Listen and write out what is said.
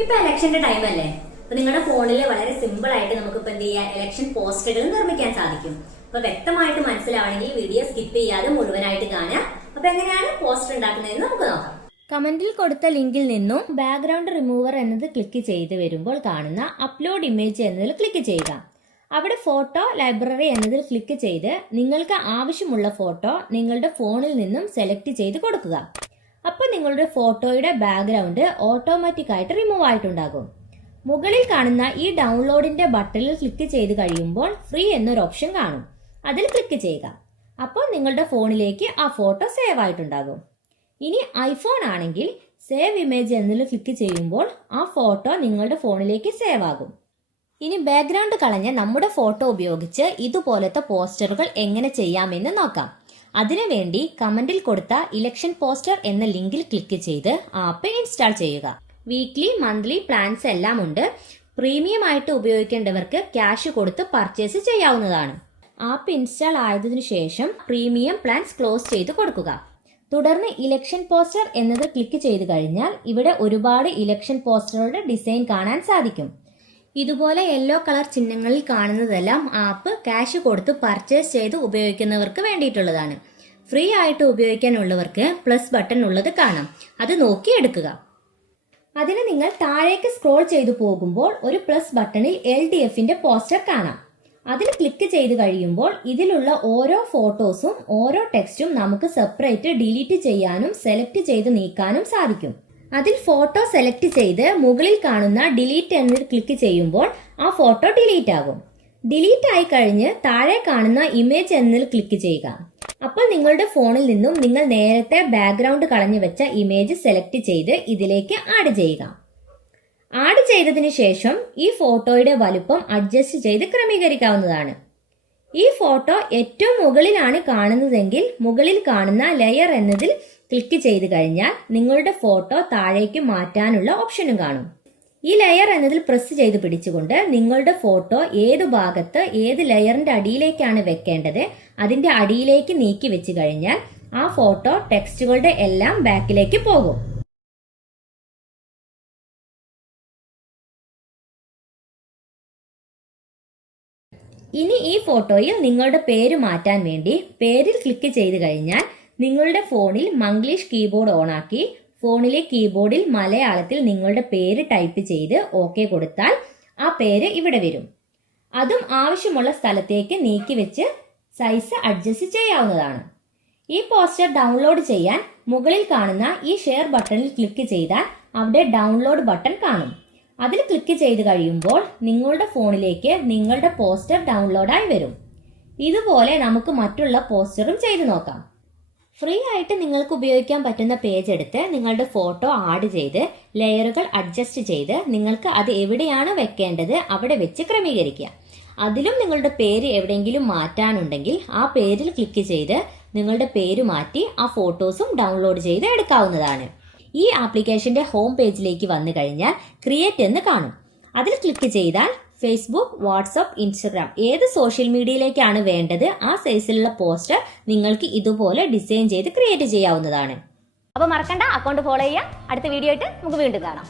ഇപ്പൊ ഇലക്ഷന്റെ ടൈം അല്ലേ? അപ്പൊ നിങ്ങളുടെ ഫോണിൽ വളരെ സിമ്പിൾ ആയിട്ട് നമുക്ക് ഇപ്പൊ എന്ത് ചെയ്യാം? ഇലക്ഷൻ പോസ്റ്ററുകൾ നിർമ്മിക്കാൻ സാധിക്കും. അപ്പൊ വ്യക്തമായിട്ട് മനസ്സിലാവണമെങ്കിൽ വീഡിയോ സ്കിപ്പ് ചെയ്യാതെ മുഴുവനായിട്ട് കാണാം അപ്പൊ എങ്ങനെയാണ് പോസ്റ്റർ ഉണ്ടാക്കുന്നതെന്ന് നമുക്ക് നോക്കാം. കമന്റിൽ കൊടുത്ത ലിങ്കിൽ നിന്നും ബാക്ക്ഗ്രൗണ്ട് റിമൂവർ എന്നത് ക്ലിക്ക് ചെയ്ത് വരുമ്പോൾ കാണുന്ന അപ്ലോഡ് ഇമേജ് എന്നതിൽ ക്ലിക്ക് ചെയ്യുക. അവിടെ ഫോട്ടോ ലൈബ്രറി എന്നതിൽ ക്ലിക്ക് ചെയ്ത് നിങ്ങൾക്ക് ആവശ്യമുള്ള ഫോട്ടോ നിങ്ങളുടെ ഫോണിൽ നിന്നും സെലക്ട് ചെയ്ത് കൊടുക്കുക. അപ്പോൾ നിങ്ങളുടെ ഫോട്ടോയുടെ ബാക്ക്ഗ്രൗണ്ട് ഓട്ടോമാറ്റിക് ആയിട്ട് റിമൂവ് ആയിട്ടുണ്ടാകും. മുകളിൽ കാണുന്ന ഈ ഡൗൺലോഡിന്റെ ബട്ടണിൽ ക്ലിക്ക് ചെയ്ത് കഴിയുമ്പോൾ ഫ്രീ എന്നൊരു ഓപ്ഷൻ കാണും. അതിൽ ക്ലിക്ക് ചെയ്യുക. അപ്പോൾ നിങ്ങളുടെ ഫോണിലേക്ക് ആ ഫോട്ടോ സേവ് ആയിട്ടുണ്ടാകും. ഇനി ഐഫോൺ ആണെങ്കിൽ സേവ് ഇമേജ് എന്നതിൽ ക്ലിക്ക് ചെയ്യുമ്പോൾ ആ ഫോട്ടോ നിങ്ങളുടെ ഫോണിലേക്ക് സേവ് ആകും. ഇനി ബാക്ക്ഗ്രൗണ്ട് കളഞ്ഞ നമ്മുടെ ഫോട്ടോ ഉപയോഗിച്ച് ഇതുപോലത്തെ പോസ്റ്ററുകൾ എങ്ങനെ ചെയ്യാമെന്ന് നോക്കാം. അതിനുവേണ്ടി കമന്റിൽ കൊടുത്ത ഇലക്ഷൻ പോസ്റ്റർ എന്ന ലിങ്കിൽ ക്ലിക്ക് ചെയ്ത് ആപ്പ് ഇൻസ്റ്റാൾ ചെയ്യുക. വീക്ക്ലി മന്ത്ലി പ്ലാൻസ് എല്ലാം ഉണ്ട്. പ്രീമിയം ആയിട്ട് ഉപയോഗിക്കേണ്ടവർക്ക് ക്യാഷ് കൊടുത്ത് പർച്ചേസ് ചെയ്യാവുന്നതാണ്. ആപ്പ് ഇൻസ്റ്റാൾ ആയതിനു ശേഷം പ്രീമിയം പ്ലാൻസ് ക്ലോസ് ചെയ്ത് കൊടുക്കുക. തുടർന്ന് ഇലക്ഷൻ പോസ്റ്റർ എന്നത് ക്ലിക്ക് ചെയ്ത് കഴിഞ്ഞാൽ ഇവിടെ ഒരുപാട് ഇലക്ഷൻ പോസ്റ്ററുകളുടെ ഡിസൈൻ കാണാൻ സാധിക്കും. ഇതുപോലെ യെല്ലോ കളർ ചിഹ്നങ്ങളിൽ കാണുന്നതെല്ലാം ആപ്പ് ക്യാഷ് കൊടുത്ത് പർച്ചേസ് ചെയ്ത് ഉപയോഗിക്കുന്നവർക്ക് വേണ്ടിയിട്ടുള്ളതാണ്. ഫ്രീ ആയിട്ട് ഉപയോഗിക്കാനുള്ളവർക്ക് പ്ലസ് ബട്ടൺ ഉള്ളത് കാണാം. അത് നോക്കി എടുക്കുക അതിന് നിങ്ങൾ താഴേക്ക് സ്ക്രോൾ ചെയ്തു പോകുമ്പോൾ ഒരു പ്ലസ് ബട്ടണിൽ എൽ ഡി എഫിന്റെ പോസ്റ്റർ കാണാം. അതിൽ ക്ലിക്ക് ചെയ്ത് കഴിയുമ്പോൾ ഇതിലുള്ള ഓരോ ഫോട്ടോസും ഓരോ ടെക്സ്റ്റും നമുക്ക് സെപ്പറേറ്റ് ഡിലീറ്റ് ചെയ്യാനും സെലക്ട് ചെയ്ത് നീക്കാനും സാധിക്കും. അതിൽ ഫോട്ടോ സെലക്ട് ചെയ്ത് മുകളിൽ കാണുന്ന ഡിലീറ്റ് എന്നതിൽ ക്ലിക്ക് ചെയ്യുമ്പോൾ ആ ഫോട്ടോ ഡിലീറ്റ് ആകും. ഡിലീറ്റ് ആയി കഴിഞ്ഞ് താഴെ കാണുന്ന ഇമേജ് എന്നതിൽ ക്ലിക്ക് ചെയ്യുക. അപ്പോൾ നിങ്ങളുടെ ഫോണിൽ നിന്നും നിങ്ങൾ നേരത്തെ ബാക്ക്ഗ്രൗണ്ട് കളഞ്ഞു വെച്ച ഇമേജ് സെലക്ട് ചെയ്ത് ഇതിലേക്ക് ആഡ് ചെയ്യുക. ആഡ് ചെയ്തതിന് ശേഷം ഈ ഫോട്ടോയുടെ വലുപ്പം അഡ്ജസ്റ്റ് ചെയ്ത് ക്രമീകരിക്കാവുന്നതാണ്. ഈ ഫോട്ടോ ഏറ്റവും മുകളിലാണ് കാണുന്നതെങ്കിൽ മുകളിൽ കാണുന്ന ലെയർ എന്നതിൽ ക്ലിക്ക് ചെയ്ത് കഴിഞ്ഞാൽ നിങ്ങളുടെ ഫോട്ടോ താഴേക്ക് മാറ്റാനുള്ള ഓപ്ഷനും കാണും. ഈ ലെയർ എന്നതിൽ പ്രസ് ചെയ്ത് പിടിച്ചുകൊണ്ട് നിങ്ങളുടെ ഫോട്ടോ ഏത് ഭാഗത്ത് ഏത് ലെയറിന്റെ അടിയിലേക്കാണ് വെക്കേണ്ടത് അതിന്റെ അടിയിലേക്ക് നീക്കി വെച്ച് കഴിഞ്ഞാൽ ആ ഫോട്ടോ ടെക്സ്റ്റുകളുടെ എല്ലാം ബാക്കിലേക്ക് പോകും. ഇനി ഈ ഫോട്ടോയിൽ നിങ്ങളുടെ പേര് മാറ്റാൻ വേണ്ടി പേരിൽ ക്ലിക്ക് ചെയ്ത് കഴിഞ്ഞാൽ നിങ്ങളുടെ ഫോണിൽ മംഗ്ലീഷ് കീബോർഡ് ഓണാക്കി ഫോണിലെ കീബോർഡിൽ മലയാളത്തിൽ നിങ്ങളുടെ പേര് ടൈപ്പ് ചെയ്ത് ഓക്കെ കൊടുത്താൽ ആ പേര് ഇവിടെ വരും. അതും ആവശ്യമുള്ള സ്ഥലത്തേക്ക് നീക്കി വെച്ച് സൈസ് അഡ്ജസ്റ്റ് ചെയ്യാവുന്നതാണ്. ഈ പോസ്റ്റർ ഡൗൺലോഡ് ചെയ്യാൻ മുകളിൽ കാണുന്ന ഈ ഷെയർ ബട്ടണിൽ ക്ലിക്ക് ചെയ്താൽ അവിടെ ഡൗൺലോഡ് ബട്ടൺ കാണും. അതിൽ ക്ലിക്ക് ചെയ്ത് കഴിയുമ്പോൾ നിങ്ങളുടെ ഫോണിലേക്ക് നിങ്ങളുടെ പോസ്റ്റർ ഡൗൺലോഡായി വരും. ഇതുപോലെ നമുക്ക് മറ്റുള്ള പോസ്റ്ററും ചെയ്തു നോക്കാം. ഫ്രീ ആയിട്ട് നിങ്ങൾക്ക് ഉപയോഗിക്കാൻ പറ്റുന്ന പേജ് എടുത്ത് നിങ്ങളുടെ ഫോട്ടോ ആഡ് ചെയ്ത് ലെയറുകൾ അഡ്ജസ്റ്റ് ചെയ്ത് നിങ്ങൾക്ക് അത് എവിടെയാണ് വെക്കേണ്ടത് അവിടെ വെച്ച് ക്രമീകരിക്കുക. അതിലും നിങ്ങളുടെ പേര് എവിടെയെങ്കിലും മാറ്റാനുണ്ടെങ്കിൽ ആ പേരിൽ ക്ലിക്ക് ചെയ്ത് നിങ്ങളുടെ പേര് മാറ്റി ആ ഫോട്ടോസും ഡൗൺലോഡ് ചെയ്ത് എടുക്കാവുന്നതാണ്. ഈ ആപ്ലിക്കേഷന്റെ ഹോം പേജിലേക്ക് വന്നു കഴിഞ്ഞാൽ ക്രിയേറ്റ് എന്ന് കാണും. അതിൽ ക്ലിക്ക് ചെയ്താൽ ഫേസ്ബുക്ക് വാട്സപ്പ് ഇൻസ്റ്റഗ്രാം ഏത് സോഷ്യൽ മീഡിയയിലേക്കാണ് വേണ്ടത് ആ സൈസിലുള്ള പോസ്റ്റർ നിങ്ങൾക്ക് ഇതുപോലെ ഡിസൈൻ ചെയ്ത് ക്രിയേറ്റ് ചെയ്യാവുന്നതാണ്. അപ്പോൾ മറക്കണ്ട അക്കൗണ്ട് ഫോളോ ചെയ്യുക. അടുത്ത വീഡിയോ ആയിട്ട് നമുക്ക് വീണ്ടും കാണാം.